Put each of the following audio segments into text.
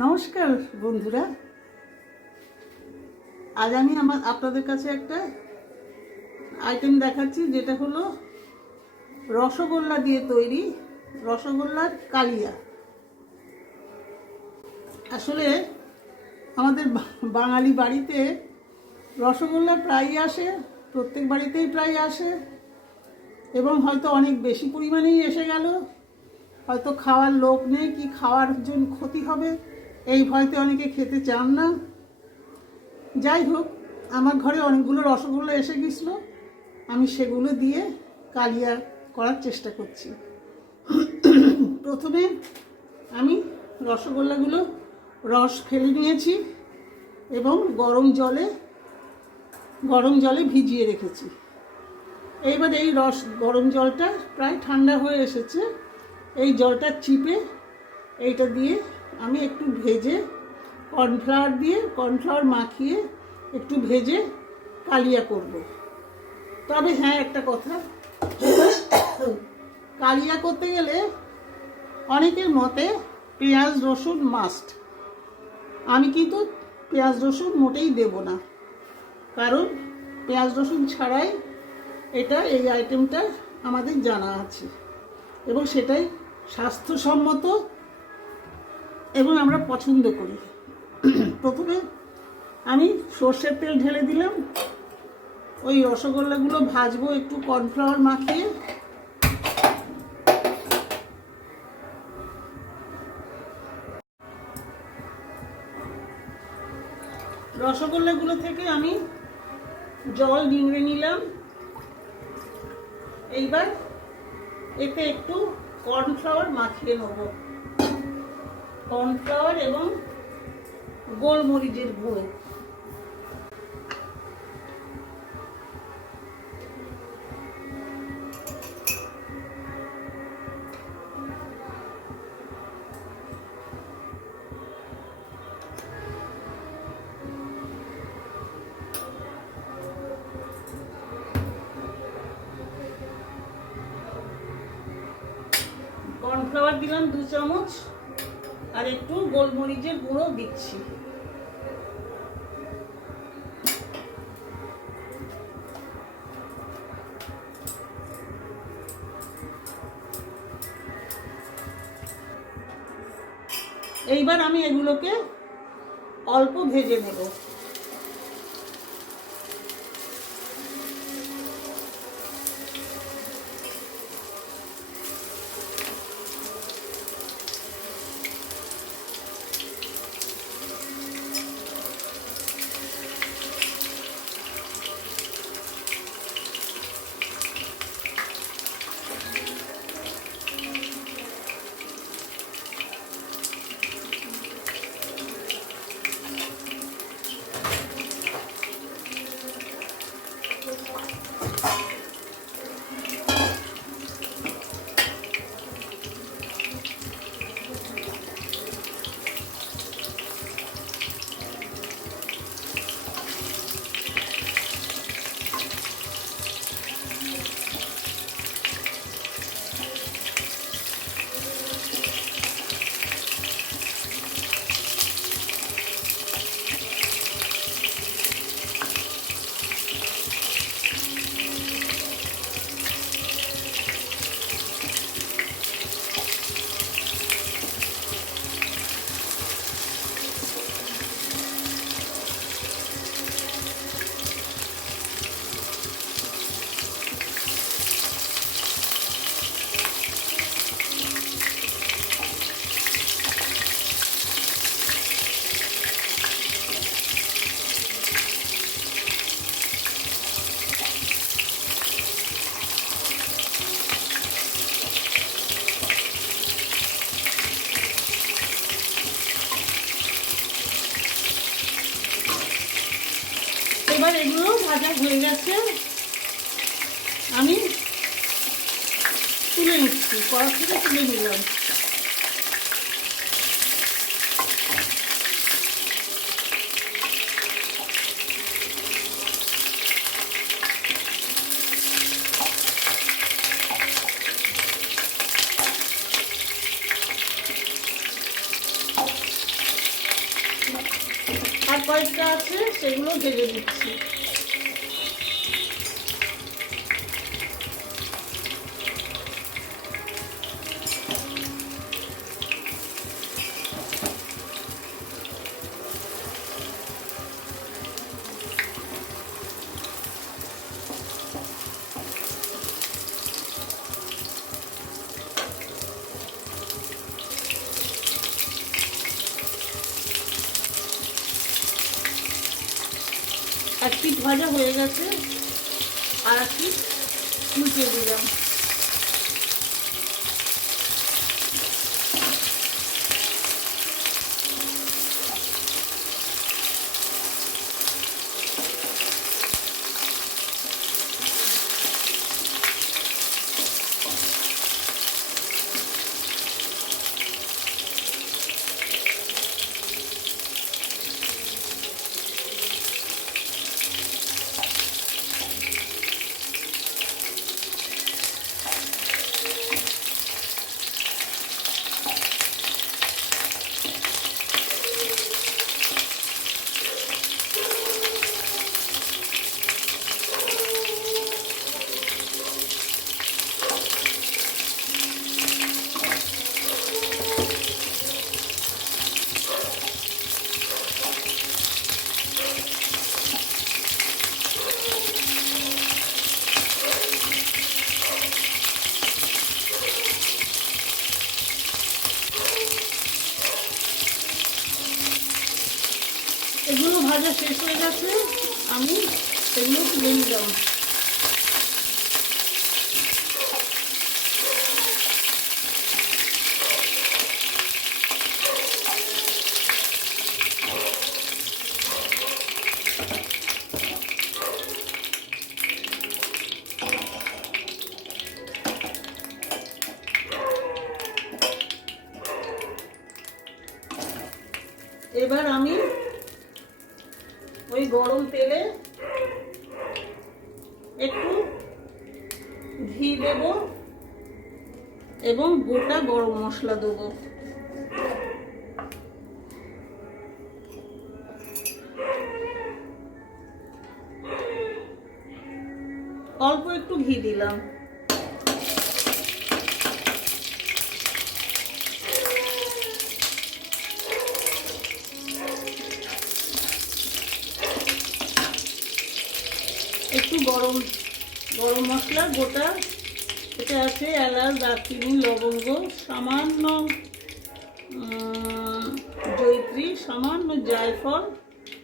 নমস্কার বন্ধুরা, আজ আমি আপনাদের কাছে একটা আইটেম দেখাচ্ছি, যেটা হলো রসগোল্লা দিয়ে তৈরি রসগোল্লার কালিয়া। আসলে আমাদের বাঙালি বাড়িতে রসগোল্লা প্রায়ই আসে, প্রত্যেক বাড়িতেই প্রায় আসে, এবং হয়তো অনেক বেশি পরিমাণেই এসে গেল। হয়তো খাওয়ার লোক নেই, কি খাওয়ার জন্য ক্ষতি হবে এই ভয়তে অনেকে খেতে চান না। যাই হোক, আমার ঘরে অনেকগুলো রসগোল্লা এসে গেছিলো, আমি সেগুলো দিয়ে কালিয়া করার চেষ্টা করছি। প্রথমে আমি রসগোল্লাগুলো রস ফেলে নিয়েছি এবং গরম জলে ভিজিয়ে রেখেছি। এইবার এই গরম জলটা প্রায় ঠান্ডা হয়ে এসেছে। এই জলটা চিপে এইটা দিয়ে আমি একটু ভেজে কর্নফ্লাওয়ার মাখিয়ে একটু ভেজে কালিয়া করব। তবে হ্যাঁ, একটা কথা, কালিয়া করতে গেলে অনেকের মতে পেঁয়াজ রসুন মাস্ট। আমি কিন্তু পেঁয়াজ রসুন মোটেই দেব না, কারণ পেঁয়াজ রসুন ছাড়াই এই আইটেমটা আমাদের জানা আছে এবং সেটাই স্বাস্থ্যসম্মত এবং আমরা পছন্দ করি। প্রথমে আমি সর্ষের তেল ঢেলে দিলাম। ওই রসগোল্লাগুলো ভাজবো একটু কর্নফ্লাওয়ার মাখিয়ে। রসগোল্লাগুলো থেকে আমি জল নিংড়ে নিলাম। এইবার এতে একটু কর্নফ্লাওয়ার মাখিয়ে নেব, কর্নফ্লাওয়ার এবং গোলমরিচের গুঁড়ো। কর্নফ্লাওয়ার দিলাম 2 চামচ, আর একটু গোলমরিচের গুঁড়ো দিচ্ছি। এইবার আমি এগুলোকে অল্প ভেজে নেব। এবার এগুলো ভাজা হয়ে গেছে, আমি তুলে নিচ্ছি, কড়া থেকে তুলে নিলাম। আর কয়েকটা আছে, সেগুলো ভেজে দিচ্ছি। এক পিঠ ভাজা হয়ে গেছে, আর এক পিঠ উল্টে দিলাম। এগুলো ভাজা শেষ হয়ে গেছে, আমি সেগুলো তুলে নিলাম। এবার আমি ওই গরম তেলে একটু ঘি দেব এবং গোটা গরম মশলা দেব। অল্প একটু ঘি দিলাম। একটু গরম গরম মশলা গোটা, এটা আছে এলাচ, দারচিনি, লবঙ্গ, সামান্য জয়িত্রী, সামান্য জায়ফল,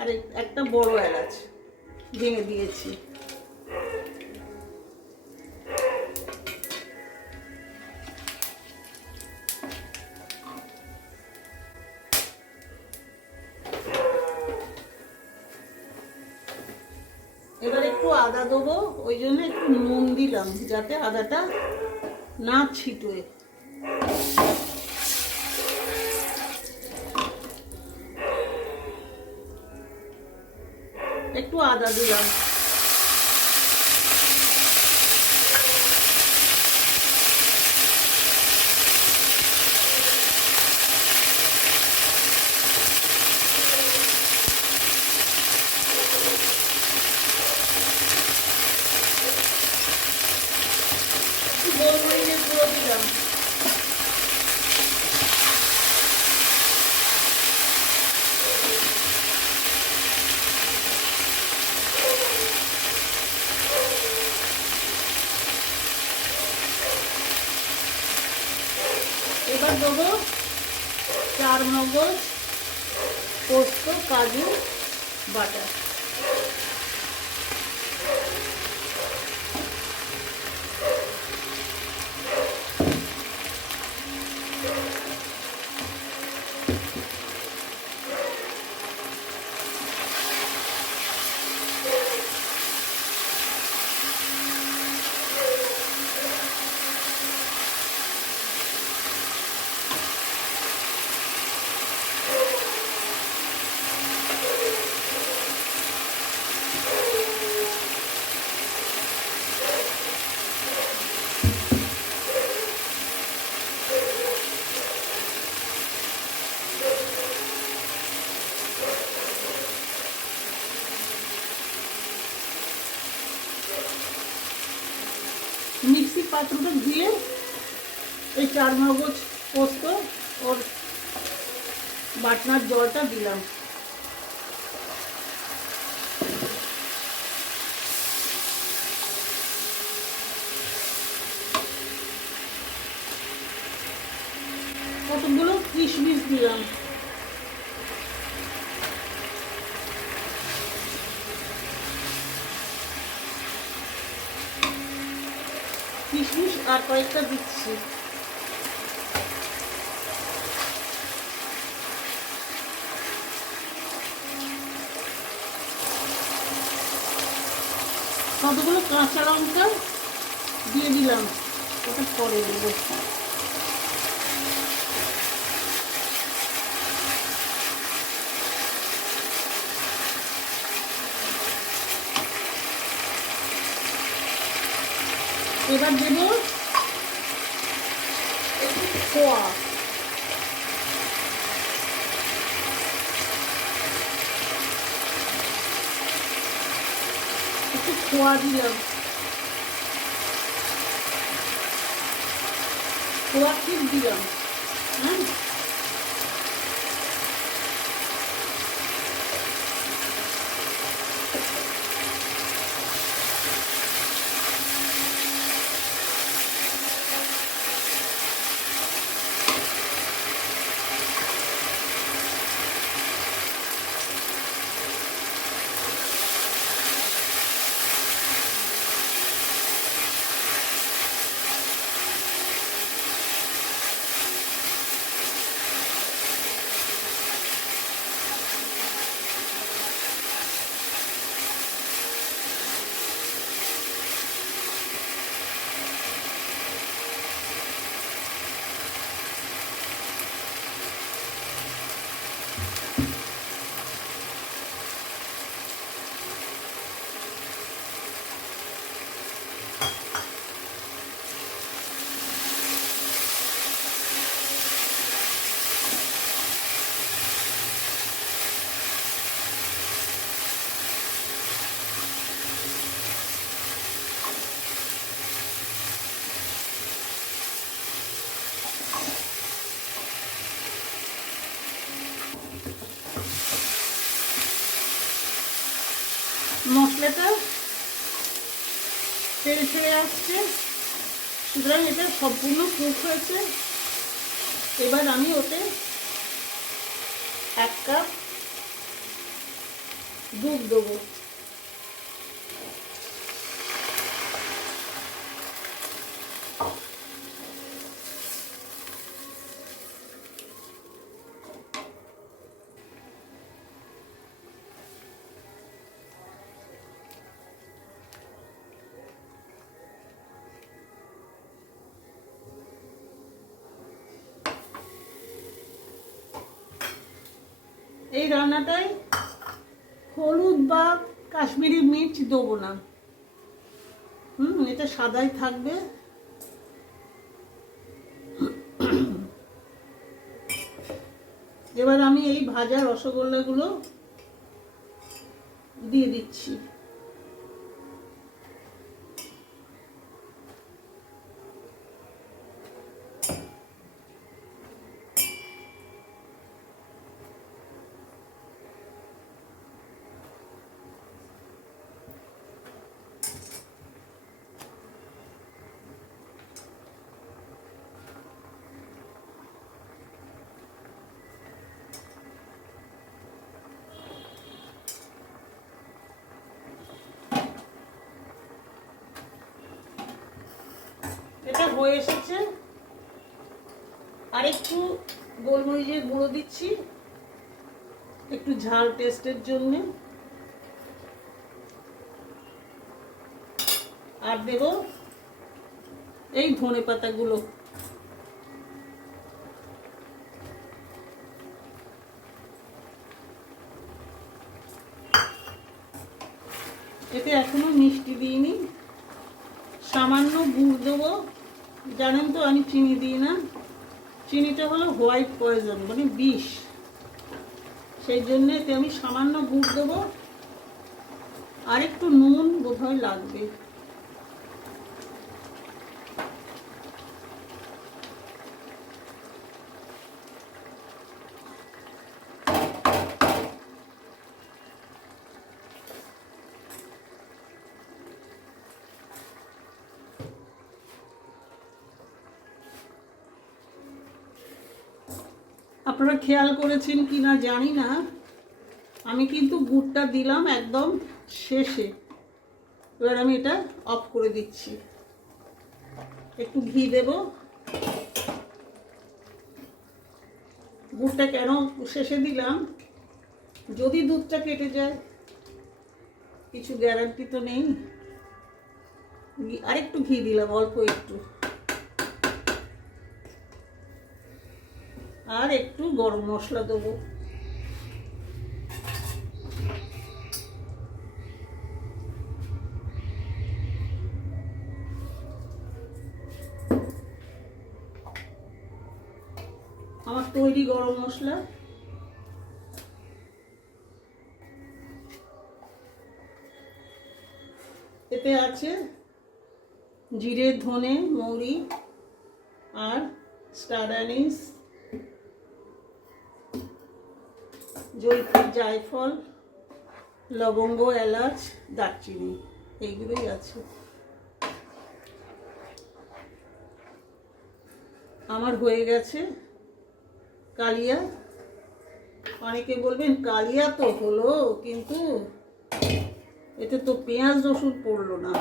আর একটা বড় এলাচ ভেঙে দিয়েছি। এবার একটু আদা দেবো, ওই জন্য একটু নুন দিলাম যাতে আদাটা না ছিটোয়। একটু আদা দিলাম। গোলমরিচের গুঁড়ো দিলাম। এবার দেবো চারমগজ, পোস্ত, কাজু বাটা। মিক্সির পাত্রটা ধুয়ে এই 4 মগজ পোস্ত ওর বাটনার জলটা দিলাম। কতগুলো কিশমিশ দিলাম। কিশমিশ আর কয়েকটা দিচ্ছি। কতগুলো কাঁচা লঙ্কা দিয়ে দিলাম, ওটা পরে দেবো। এবার দেব একটু খোয়া, একটু খোয়া দিলাম, খোয়া ঠিক দিলাম। হ্যাঁ, মশলাটা তেল ছেড়ে আসছে, সুতরাং এটা সম্পূর্ণ কুক হয়েছে। এবার আমি ওতে 1 কাপ দুধ দেবো। এই রান্নাটায় হলুদ বা কাশ্মীরি মির্চ দেবো না, এটা সাদাই থাকবে। এবার আমি এই ভাজা রসগোল্লাগুলো দিয়ে দিচ্ছি। এটা হয়ে এসেছে, আর একটু গোলমরিচের গুঁড়ো দিচ্ছি একটু ঝাল টেস্টের জন্য, আর দেব এই ধনেপাতাগুলো। এতে এখনো মিষ্টি দিইনি, সামান্য গুড় দেবো। জানেন তো আমি চিনি দিই না, চিনিটা হলো হোয়াইট পয়জন, মানে বিষ, সেই জন্য এতে আমি সামান্য গুড় দেবো, আর একটু নুন বোধহয় লাগবে। আপনারা খেয়াল করেছেন কি না জানি না, আমি কিন্তু গুড়টা দিলাম একদম শেষে। এবার আমি এটা অফ করে দিচ্ছি। একটু ঘি দেব। গুড়টা কেন শেষে দিলাম, যদি দুধটা কেটে যায় কিছু গ্যারান্টি তো নেই। আরেকটু ঘি দিলাম, অল্প একটু, আর একটু গরম মশলা দেবো। আমার তৈরি গরম মশলা। এতে আছে জিরে, ধনে, মৌরি আর স্টার অ্যানিস, জয়িত্রী, জায়ফল, লবঙ্গ, এলাচ, দারচিনি, এইগুলোই আছে। আমার হয়ে গেছে কালিয়া। অনেকে বলবেন কালিয়া তো হলো, কিন্তু এতে তো পেঁয়াজ রসুন পড়লো না।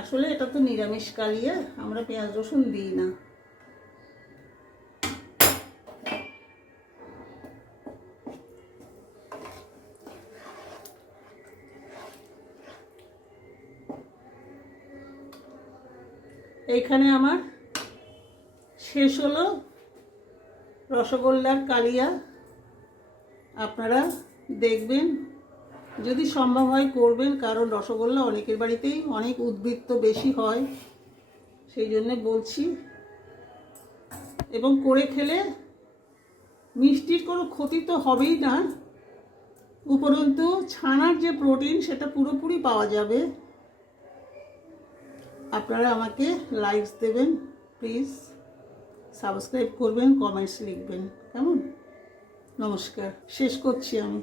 আসলে এটা তো নিরামিষ কালিয়া, আমরা পেঁয়াজ রসুন দিই না। এইখানে আমার শেষ হলো রসগোল্লার কালিয়া। আপনারা দেখবেন, যদি সম্ভব হয় করবেন, কারণ রসগোল্লা অনেকের বাড়িতেই অনেক উদ্বৃত্ত বেশি হয়, সেই জন্যে বলছি। এবং করে খেলে মিষ্টির কোনো ক্ষতি তো হবেই না, উপরন্তু ছানার যে প্রোটিন সেটা পুরোপুরি পাওয়া যাবে। আপনারা আমাকে লাইকস দেবেন প্লিজ, সাবস্ক্রাইব করবেন, কমেন্টস লিখবেন, কেমন? নমস্কার, শেষ করছি আমি।